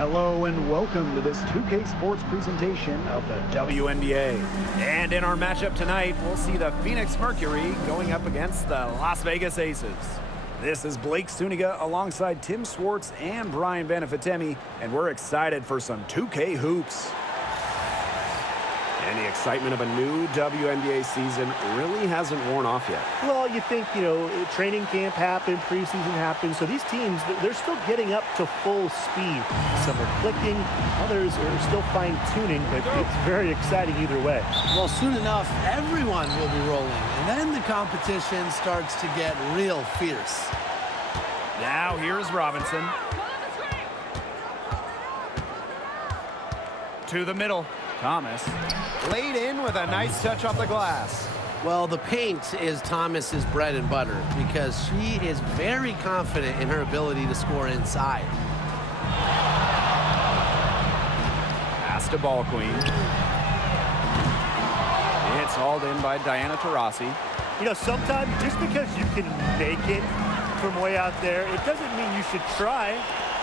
Hello and welcome to this 2K Sports presentation of the WNBA. And in our matchup tonight, we'll see the Phoenix Mercury going up against the Las Vegas Aces. This is Blake Suniga alongside Tim Swartz and Brian Benefitemi, and we're excited for some 2K hoops. And the excitement of a new WNBA season really hasn't worn off yet. Well, you think, training camp happened, preseason happened, so these teams, they're still getting up to full speed. Some are clicking, others are still fine-tuning, but it's very exciting either way. Well, soon enough, everyone will be rolling, and then the competition starts to get real fierce. Now here's Robinson. To the middle. Thomas laid in with a nice touch off the glass. Well, the paint is Thomas's bread and butter because she is very confident in her ability to score inside. Pass to Ball Queen. It's hauled in by Diana Taurasi. Sometimes just because you can make it from way out there, it doesn't mean you should try.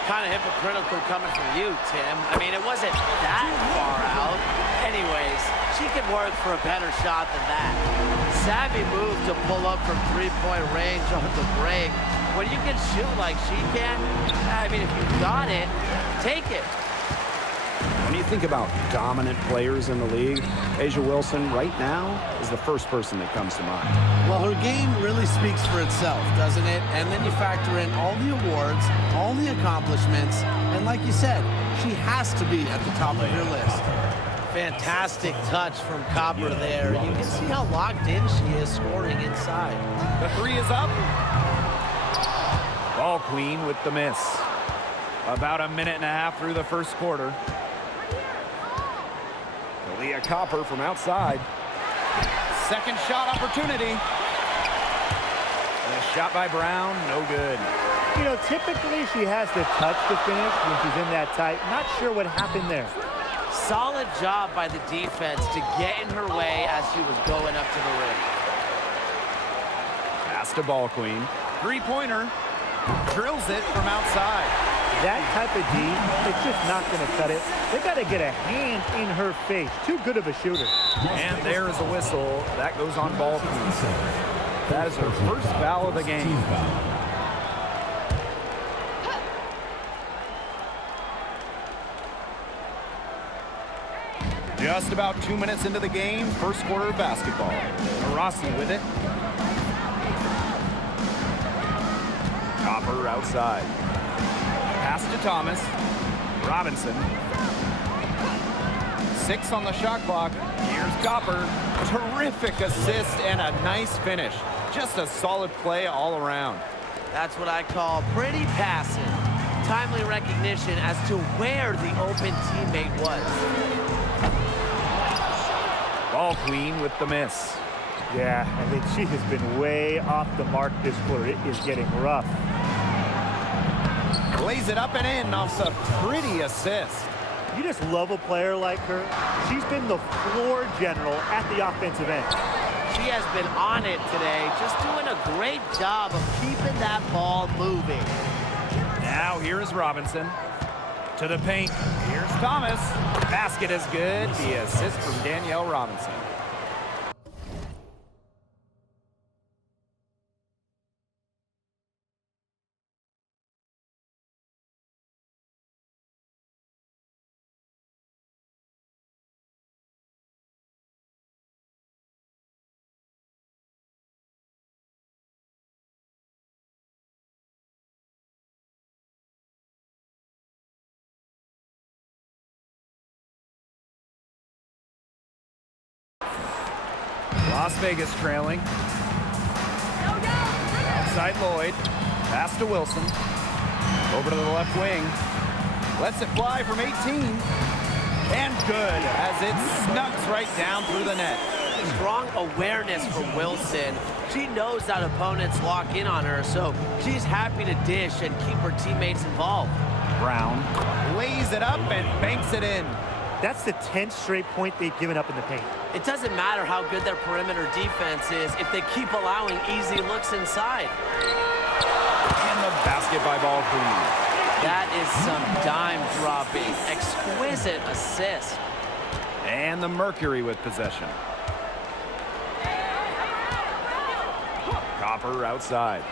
Kind of hypocritical coming from you, Tim. I mean, it wasn't that far out. Anyways, she could work for a better shot than that. Savvy move to pull up from three-point range on the break. When you can shoot like she can, I mean, if you got it, take it. When you think about dominant players in the league, A'ja Wilson right now is the first person that comes to mind. Well, her game really speaks for itself, doesn't it? And then you factor in all the awards, all the accomplishments, and like you said, she has to be at the top of your list. Fantastic touch from Copper there. You can see how locked in she is scoring inside. The three is up. Ball Queen with the miss. About a minute and a half through the first quarter. Leah Copper from outside. Second shot opportunity. And a shot by Brown, no good. Typically she has the touch to finish when she's in that tight. Not sure what happened there. Solid job by the defense to get in her way as she was going up to the rim. Pass to Ball Queen. Three-pointer. Drills it from outside. That type of D, it's just not going to cut it. They got to get a hand in her face. Too good of a shooter. And there is a whistle. That goes on Ball Queen. That is her first foul of the game. Just about 2 minutes into the game, first quarter of basketball. Taurasi with it. Copper outside. Pass to Thomas. Robinson. 6 on the shot clock. Here's Copper. Terrific assist and a nice finish. Just a solid play all around. That's what I call pretty passing. Timely recognition as to where the open teammate was. Ball Queen with the miss. Yeah, I mean, she has been way off the mark this quarter. It is getting rough. Lays it up and in off the pretty assist. You just love a player like her. She's been the floor general at the offensive end. She has been on it today, just doing a great job of keeping that ball moving. Now here is Robinson. To the paint. Here's Thomas. Basket is good. The assist from Danielle Robinson. Las Vegas trailing. Outside Lloyd. Pass to Wilson. Over to the left wing. Lets it fly from 18. And good as it snugs right down through the net. Strong awareness from Wilson. She knows that opponents lock in on her, so she's happy to dish and keep her teammates involved. Brown lays it up and banks it in. That's the 10th straight point they've given up in the paint. It doesn't matter how good their perimeter defense is if they keep allowing easy looks inside. And the basket by Ball Queen. That is some dime dropping. Exquisite assist. And the Mercury with possession. Copper outside.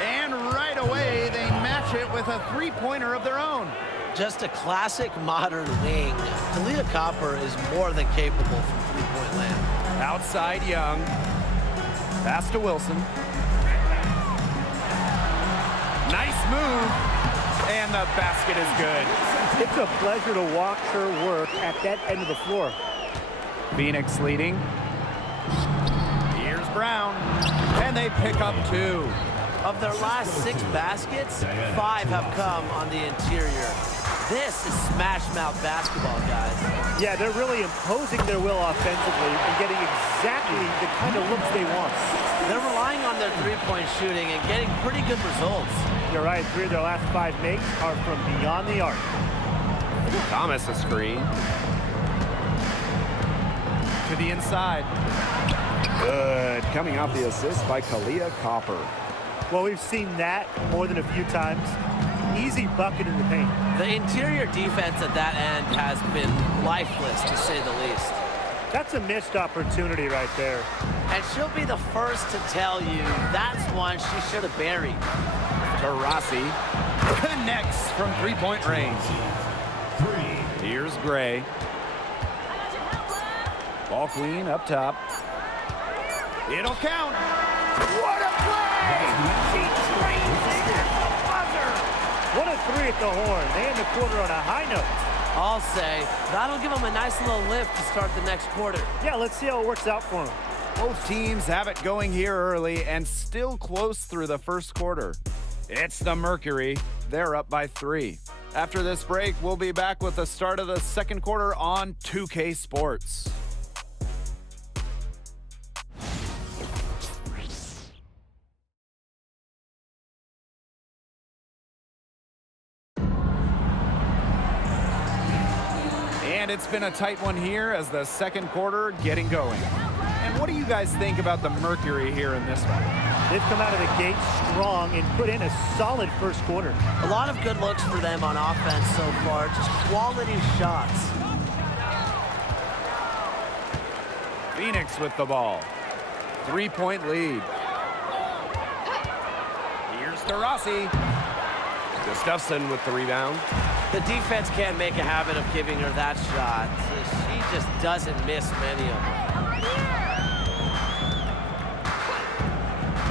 And right away, they match it with a three-pointer of their own. Just a classic modern wing. Talia Copper is more than capable from three-point land. Outside Young. Pass to Wilson. Nice move. And the basket is good. It's a pleasure to watch her work at that end of the floor. Phoenix leading. Here's Brown. And they pick up 2. Of their last 6 baskets, 5 have come on the interior. This is smash-mouth basketball, guys. Yeah, they're really imposing their will offensively and getting exactly the kind of looks they want. They're relying on their three-point shooting and getting pretty good results. You're right, 3 of their last 5 makes are from beyond the arc. Thomas a screen. To the inside. Good. Coming off the assist by Talia Copper. Well, we've seen that more than a few times. Easy bucket in the paint. The interior defense at that end has been lifeless, to say the least. That's a missed opportunity right there. And she'll be the first to tell you that's one she should have buried. Taurasi connects from three-point range. Here's Gray. Ball queen up top. It'll count. What a play! She trains it at the buzzer. What a 3 at the horn. They end the quarter on a high note. I'll say that'll give them a nice little lift to start the next quarter. Yeah, let's see how it works out for them. Both teams have it going here early and still close through the first quarter. It's the Mercury. They're up by 3. After this break, we'll be back with the start of the second quarter on 2K Sports. And it's been a tight one here as the second quarter getting going. And what do you guys think about the Mercury here in this one? They've come out of the gate strong and put in a solid first quarter. A lot of good looks for them on offense so far, just quality shots. Phoenix with the ball. 3-point lead. Here's Taurasi. Gustafson with the rebound. The defense can't make a habit of giving her that shot. She just doesn't miss many of them.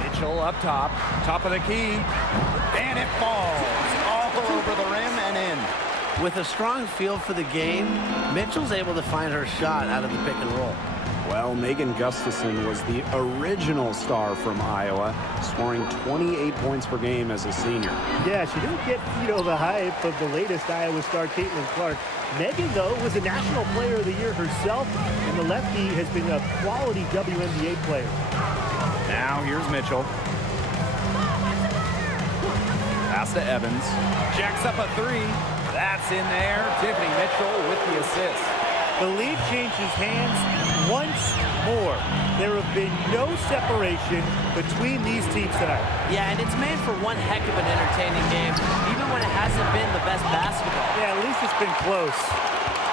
Mitchell up top. Top of the key. And it falls all over the rim and in. With a strong feel for the game, Mitchell's able to find her shot out of the pick and roll. Well, Megan Gustafson was the original star from Iowa, scoring 28 points per game as a senior. Yeah, she didn't get, the hype of the latest Iowa star, Caitlin Clark. Megan, though, was a National Player of the Year herself, and the lefty has been a quality WNBA player. Now, here's Mitchell. Pass to Evans. Jacks up a 3. That's in there. Tiffany Mitchell with the assist. The lead changes hands once more. There have been no separation between these teams tonight. Yeah, and it's made for one heck of an entertaining game, even when it hasn't been the best basketball. Yeah, at least it's been close.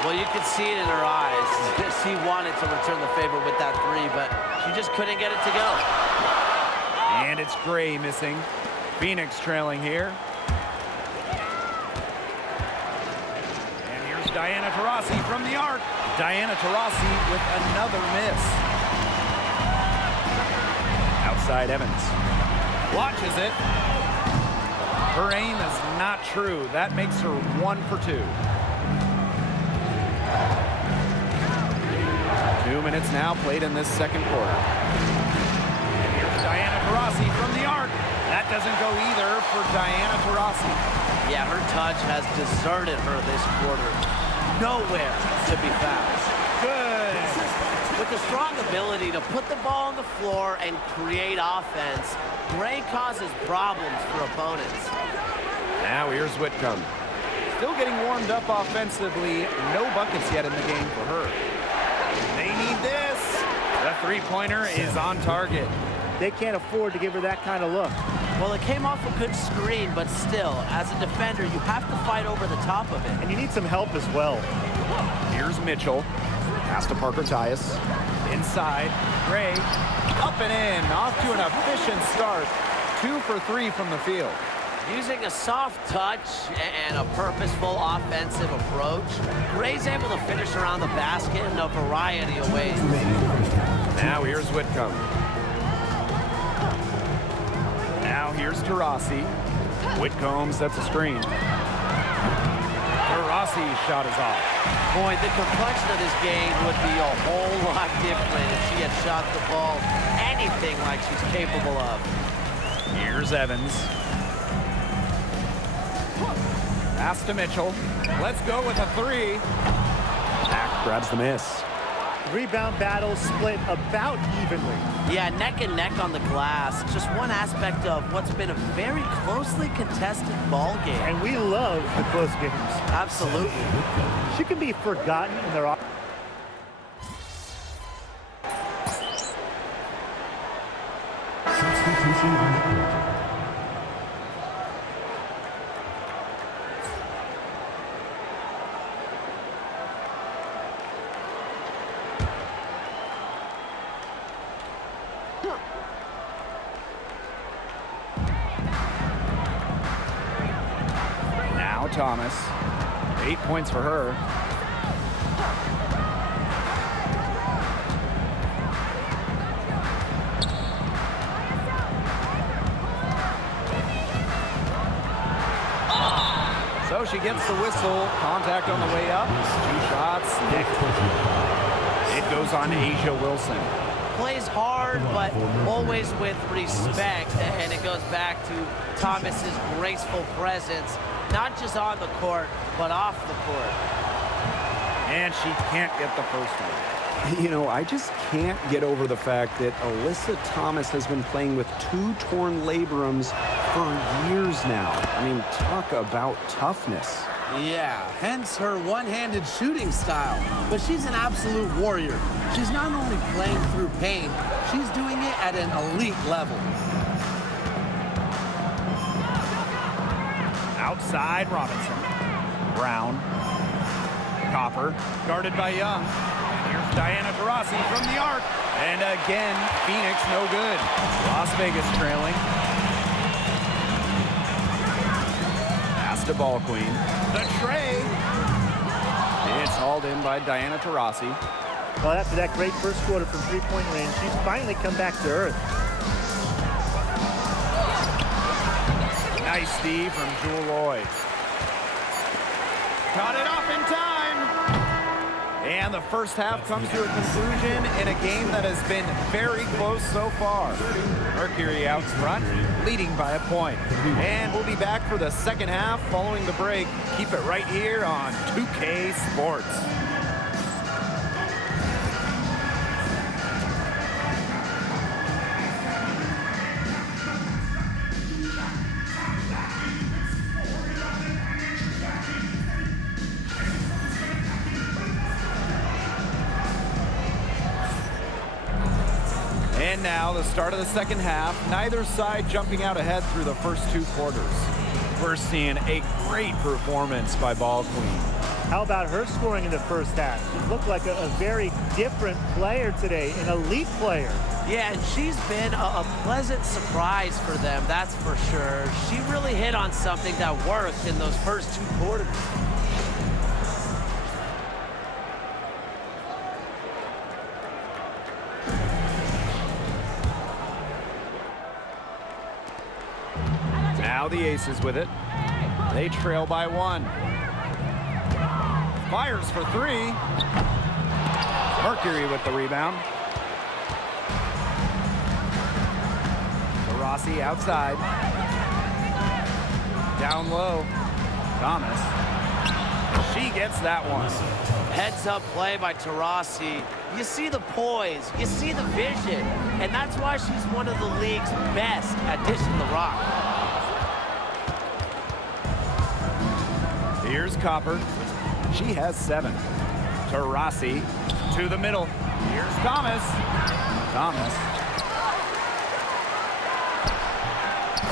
Well, you could see it in her eyes. She wanted to return the favor with that 3, but she just couldn't get it to go. And it's Gray missing. Phoenix trailing here. Diana Taurasi from the arc. Diana Taurasi with another miss. Outside Evans. Watches it. Her aim is not true. That makes her 1 for 2. 2 minutes now played in this second quarter. And here's Diana Taurasi from the arc. That doesn't go either for Diana Taurasi. Yeah, her touch has deserted her this quarter. Nowhere to be found. Good. With a strong ability to put the ball on the floor and create offense, Gray causes problems for opponents. Now here's Whitcomb. Still getting warmed up offensively. No buckets yet in the game for her. They need this. The three-pointer is on target. They can't afford to give her that kind of look. Well, it came off a good screen, but still, as a defender, you have to fight over the top of it. And you need some help as well. Here's Mitchell. Pass to Parker Tyus. Inside. Gray. Up and in. Off to an efficient start. 2 for 3 from the field. Using a soft touch and a purposeful offensive approach, Gray's able to finish around the basket in a variety of ways. Now here's Whitcomb. Now here's Taurasi. Whitcomb sets a screen. Taurasi's shot is off. Boy, the complexion of this game would be a whole lot different if she had shot the ball anything like she's capable of. Here's Evans. Pass to Mitchell. Let's go with a 3. Mack grabs the miss. Rebound battle split about evenly. Yeah, neck and neck on the glass. Just one aspect of what's been a very closely contested ball game. And we love the close games. Absolutely. She can be forgotten in their... Now Thomas. 8 points for her. So she gets the whistle. Contact on the way up. 2 shots. It goes on to Asia Wilson. Plays hard, but always with respect. And it goes back to Thomas's graceful presence, not just on the court, but off the court. And she can't get the first one. You know, I just can't get over the fact that Alyssa Thomas has been playing with 2 torn labrums for years now. I mean, talk about toughness. Yeah, hence her one-handed shooting style. But she's an absolute warrior. She's not only playing through pain, she's doing it at an elite level. Outside Robinson. Brown. Copper. Guarded by Young. And here's Diana Taurasi from the arc. And again, Phoenix no good. Las Vegas trailing. Pass to Ball Queen. The tray. It's hauled in by Diana Taurasi. Well, after that great first quarter from three-point range, she's finally come back to earth. Nice D from Jewel Lloyd. Got it off in time. And the first half comes to a conclusion in a game that has been very close so far. Mercury out front, leading by a point. And we'll be back for the second half following the break. Keep it right here on 2K Sports. And now the start of the second half, neither side jumping out ahead through the first 2 quarters. We're seeing a great performance by Ball Queen. How about her scoring in the first half? She looked like a very different player today, an elite player. Yeah, and she's been a pleasant surprise for them, that's for sure. She really hit on something that worked in those first 2 quarters. Now the Aces with it. They trail by 1. Fires for 3. Mercury with the rebound. Taurasi outside. Down low. Thomas. She gets that one. Heads-up play by Taurasi. You see the poise, you see the vision, and that's why she's one of the league's best at dishing the rock. Here's Copper. She has 7. Taurasi to the middle. Here's Thomas. Thomas.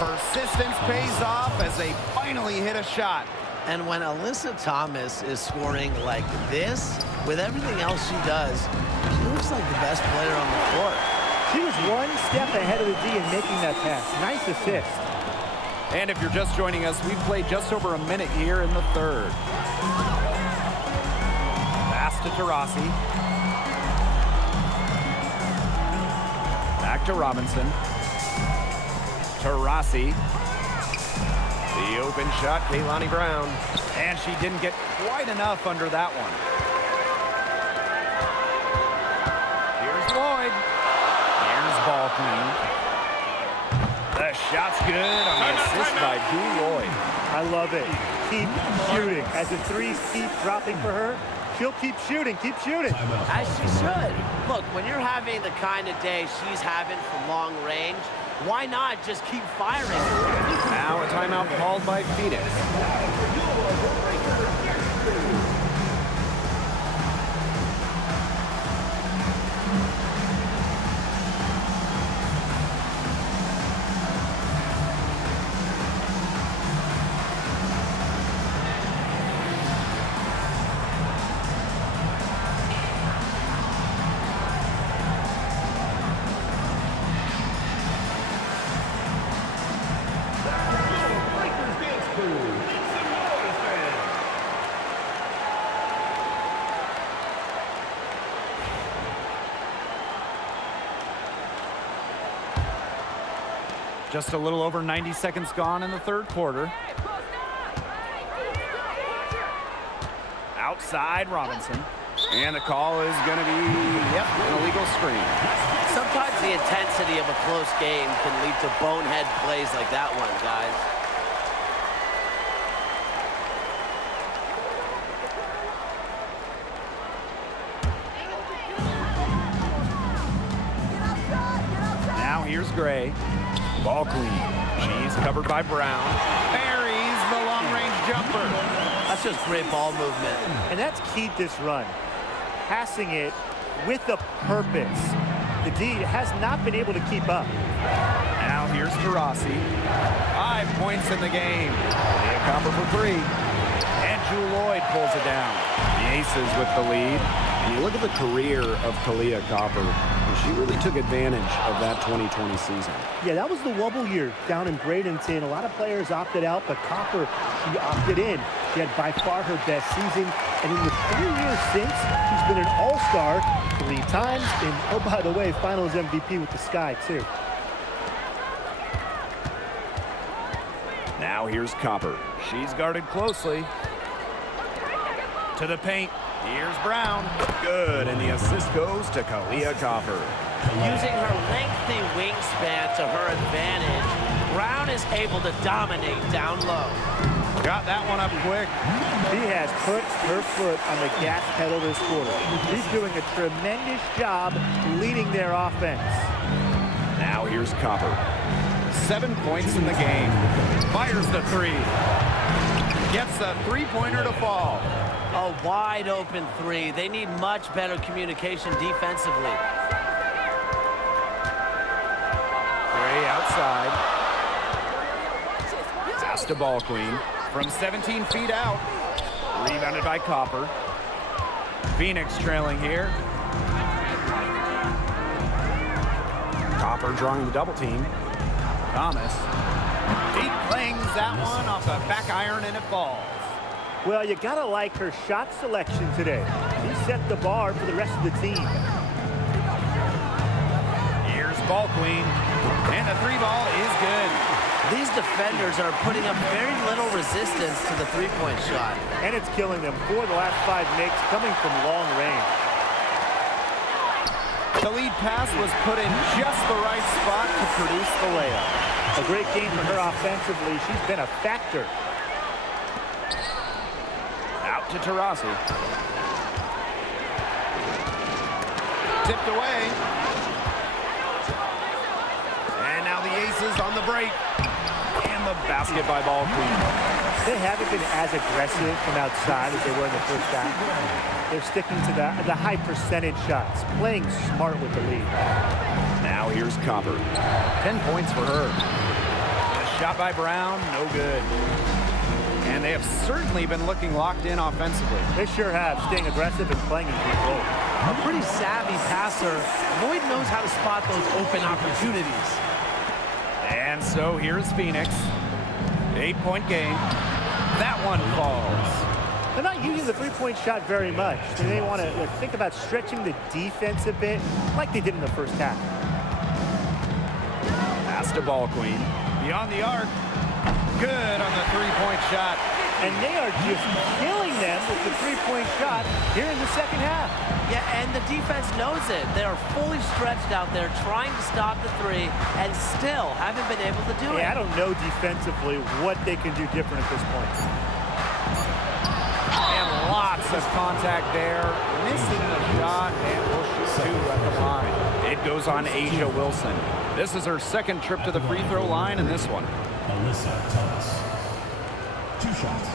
Persistence pays off as they finally hit a shot. And when Alyssa Thomas is scoring like this, with everything else she does, she looks like the best player on the floor. She was one step ahead of the D in making that pass. Nice assist. And if you're just joining us, we've played just over a minute here in the third. Pass to Taurasi. Back to Robinson. Taurasi. The open shot, Kaylani Brown. And she didn't get quite enough under that one. Here's Lloyd. Here's ball clean. The shot's good on the assist by Drew Lloyd. I love it. Keep shooting. As the threes keep dropping for her, she'll keep shooting. Keep shooting. As she should. Look, when you're having the kind of day she's having from long range, why not just keep firing? Now a timeout called by Phoenix. Just a little over 90 seconds gone in the third quarter. Outside Robinson. And the call is going to be, an illegal screen. Sometimes the intensity of a close game can lead to bonehead plays like that one, guys. Now here's Gray. Ball clean. She's covered by Brown. Buries the long-range jumper. That's just great ball movement. And that's keyed this run. Passing it with a purpose. The D has not been able to keep up. Now here's Taurasi. 5 points in the game. Leah Copper for 3. And Drew Lloyd pulls it down. The Aces with the lead. And you look at the career of Kalia Copper. She really took advantage of that 2020 season. Yeah, that was the wobble year down in Bradenton. A lot of players opted out, but Copper, she opted in. She had by far her best season. And in the 3 years since, she's been an all-star 3 times. And, oh, by the way, finals MVP with the Sky, too. Now here's Copper. She's guarded closely. To the paint. Here's Brown. Good, and the assist goes to Kalia Copper. Using her lengthy wingspan to her advantage, Brown is able to dominate down low. Got that one up quick. She has put her foot on the gas pedal this quarter. She's doing a tremendous job leading their offense. Now here's Copper. 7 points in the game. Fires the 3. Gets the three-pointer to fall. A wide open 3. They need much better communication defensively. Gray outside. Pass to ball queen. From 17 feet out. Rebounded by Copper. Phoenix trailing here. Copper drawing the double team. Thomas. He clings that one off the back iron and it falls. Well, you gotta like her shot selection today. She set the bar for the rest of the team. Here's ball queen. And the 3-ball is good. These defenders are putting up very little resistance to the three-point shot. And it's killing them. 4 of the last 5 makes coming from long range. The lead pass was put in just the right spot to produce the layup. A great game for her offensively. She's been a factor. Out to Taurasi. Tipped away. And now the Aces on the break. And the basket by ball queen. They haven't been as aggressive from outside as they were in the first half. They're sticking to the high percentage shots, playing smart with the lead. Now here's Copper. 10 points for her. The shot by Brown, no good. And they have certainly been looking locked in offensively. They sure have, staying aggressive and playing in control. A pretty savvy passer. Lloyd knows how to spot those open opportunities. And so here's Phoenix. 8-point game. That one falls. They're not using the three-point shot very much. They want to think about stretching the defense a bit, like they did in the first half. Pass to Ball Queen. Beyond the arc. Good on the three-point shot. And they are just killing them with the three-point shot here in the second half. Yeah, and the defense knows it. They are fully stretched out there trying to stop the three and still haven't been able to do it. I don't know defensively what they can do different at this point. And lots of contact there. Missing the shot, and will shoot two at the line. It goes on Asia Wilson. This is her second trip to the free throw line in this one. Alyssa Thomas. 2 shots.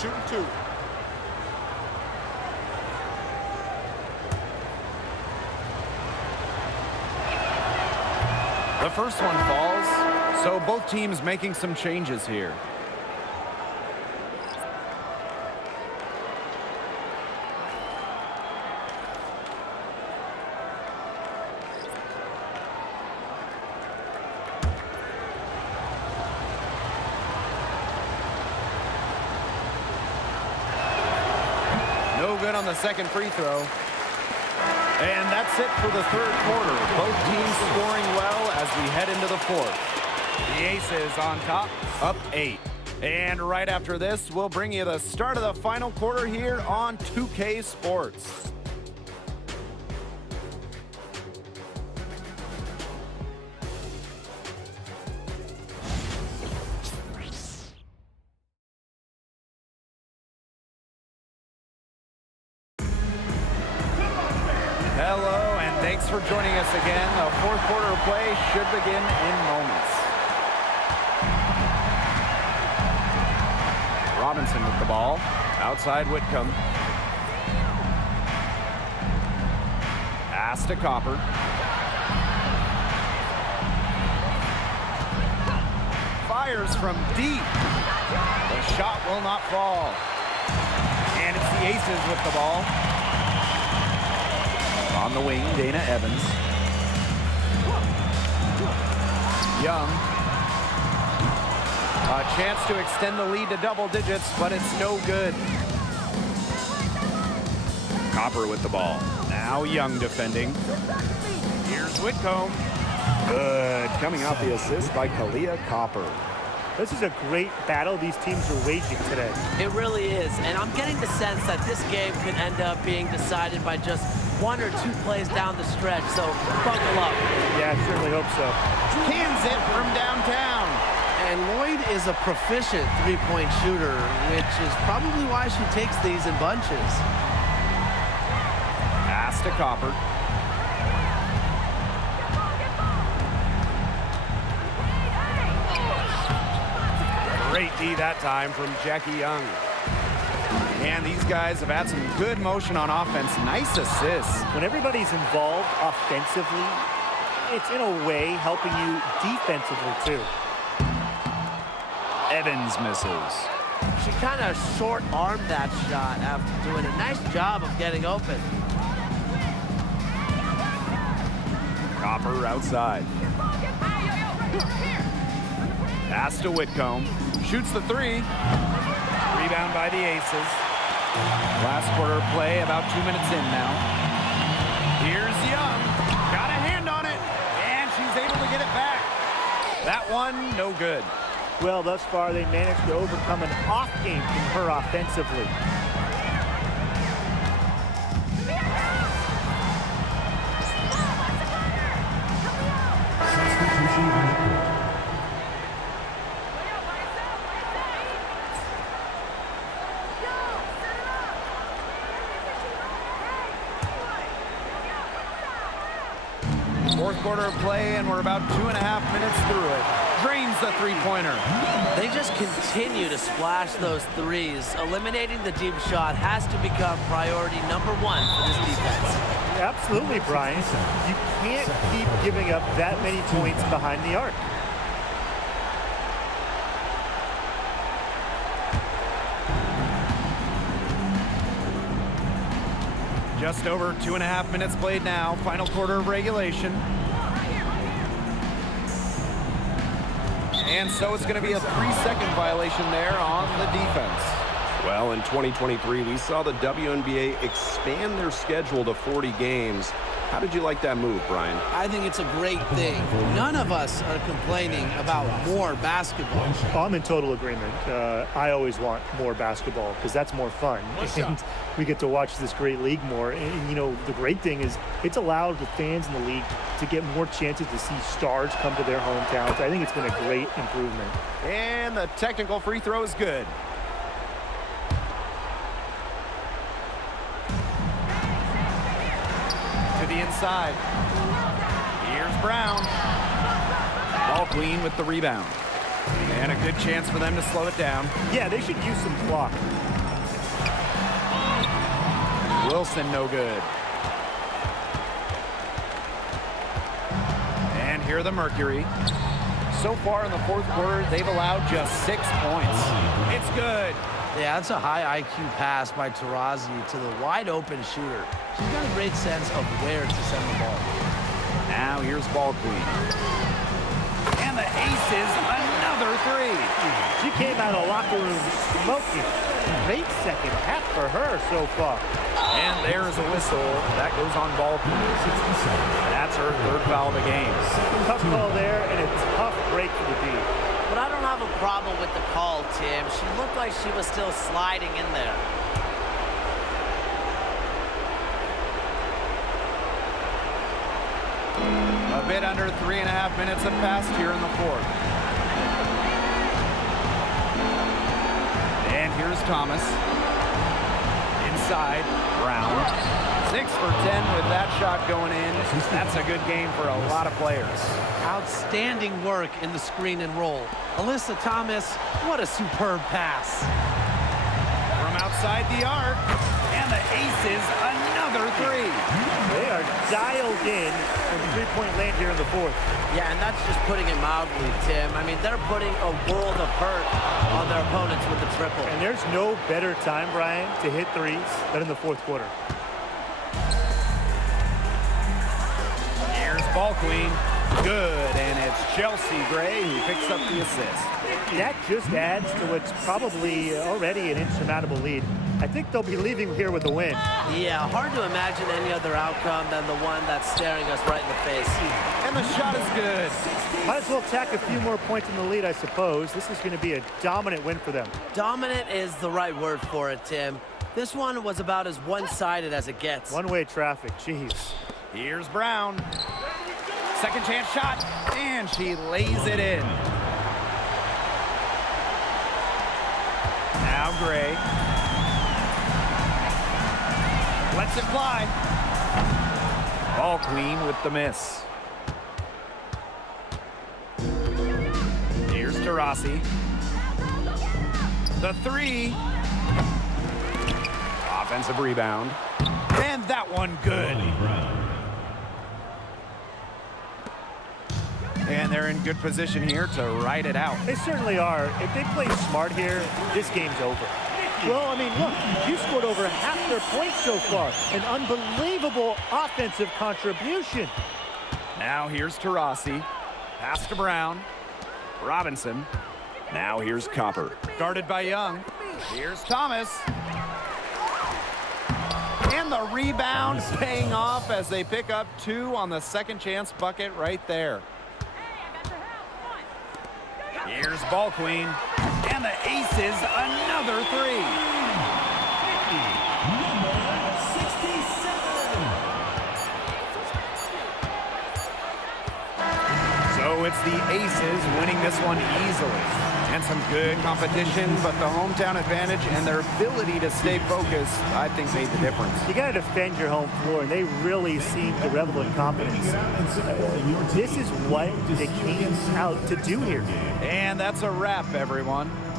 Shooting 2. The first one falls, so both teams making some changes here. No good on the second free throw. And that's it for the third quarter. Both teams scoring well as we head into the fourth. The Aces on top, up 8. And right after this, we'll bring you the start of the final quarter here on 2K Sports. Hello, and thanks for joining us again. The fourth quarter of play should begin in moments. Robinson with the ball. Outside Whitcomb. Pass to Copper. Fires from deep. The shot will not fall. And it's the Aces with the ball. On the wing, Dana Evans. Young. A chance to extend the lead to double digits, but it's no good. Copper with the ball. Now Young defending. Here's Whitcomb. Good. Coming off the assist by Kalia Copper. This is a great battle these teams are waging today. It really is, and I'm getting the sense that this game could end up being decided by just 1 or 2 plays down the stretch, so buckle up. Yeah, I certainly hope so. Cans it from downtown. And Lloyd is a proficient three-point shooter, which is probably why she takes these in bunches. Pass to Copper. Great D that time from Jackie Young. And these guys have had some good motion on offense. Nice assists. When everybody's involved offensively, it's in a way helping you defensively too. Evans misses. She kind of short-armed that shot after doing a nice job of getting open. Copper outside. Pass to Whitcomb. Shoots the 3. Rebound by the Aces. Last quarter of play, about 2 minutes in now. Here's Young. Got a hand on it. And she's able to get it back. That one, no good. Well, thus far, they managed to overcome an off game from her offensively. Fourth quarter of play, and we're about 2.5 minutes through it. Drains the three-pointer. They've just continue to splash those threes, eliminating the deep shot has to become priority number one for this defense. Absolutely, Brian. You can't keep giving up that many points behind the arc. Just over 2.5 minutes played now. Final quarter of regulation. And so it's going to be a 3-second violation there on the defense. Well, in 2023, we saw the WNBA expand their schedule to 40 games. How did you like that move, Brian? I think it's a great thing. None of us are complaining about more basketball. I'm in total agreement. I always want more basketball because that's more fun. And we get to watch this great league more. And, you know, the great thing is it's allowed the fans in the league to get more chances to see stars come to their hometowns. I think it's been a great improvement. And the technical free throw is good. To the inside. Here's Brown. Ball queen with the rebound. And a good chance for them to slow it down. Yeah, they should use some clock. Wilson, no good. And here the Mercury. So far in the fourth quarter, they've allowed just 6 points. It's good. Yeah, that's a high IQ pass by Taurasi to the wide open shooter. She's got a great sense of where to send the ball. Now here's ball queen. And the aces, another three. She came out of the locker room smoking. Great second half for her so far. And there's a whistle. That goes on ball queen. That's her third foul of the game. Tough call there and a tough break for the D. But I don't have a problem with the call, Tim. She looked like she was still sliding in there. A bit under 3.5 minutes have passed here in the fourth. And here's Thomas. Inside, Brown. 6 for 10 with that shot going in. That's a good game for a lot of players. Outstanding work in the screen and roll. Alyssa Thomas, what a superb pass. From outside the arc, and the aces, another three. They are dialed in from three-point land here in the fourth. Yeah, and that's just putting it mildly, Tim. I mean, they're putting a world of hurt on their opponents with the triple. And there's no better time, Brian, to hit threes than in the fourth quarter. Here's ball queen. Good, and it's Chelsea Gray who picks up the assist. That just adds to what's probably already an insurmountable lead. I think they'll be leaving here with a win. Yeah, hard to imagine any other outcome than the one that's staring us right in the face. And the shot is good. Might as well tack a few more points in the lead, I suppose. This is going to be a dominant win for them. Dominant is the right word for it, Tim. This one was about as one-sided as it gets. One-way traffic, jeez. Here's Brown. Second chance shot, and she lays it in. Now Gray. Lets it fly. Ball queen with the miss. Here's Taurasi. The three. Offensive rebound. And that one good. And they're in good position here to ride it out. They certainly are. If they play smart here, this game's over. Well, I mean, look, you scored over half their points so far. An unbelievable offensive contribution. Now here's Taurasi. Pass to Brown. Robinson. Now here's Copper. Guarded by Young. Here's Thomas. And the rebound paying off as they pick up 2 on the second chance bucket right there. Here's ball queen. And the aces, another three. So it's the aces winning this one easily. And some good competition, but the hometown advantage and their ability to stay focused, I think, made the difference. You got to defend your home floor, and they really seem to revel in confidence. This is what they came out to do here. And that's a wrap, everyone.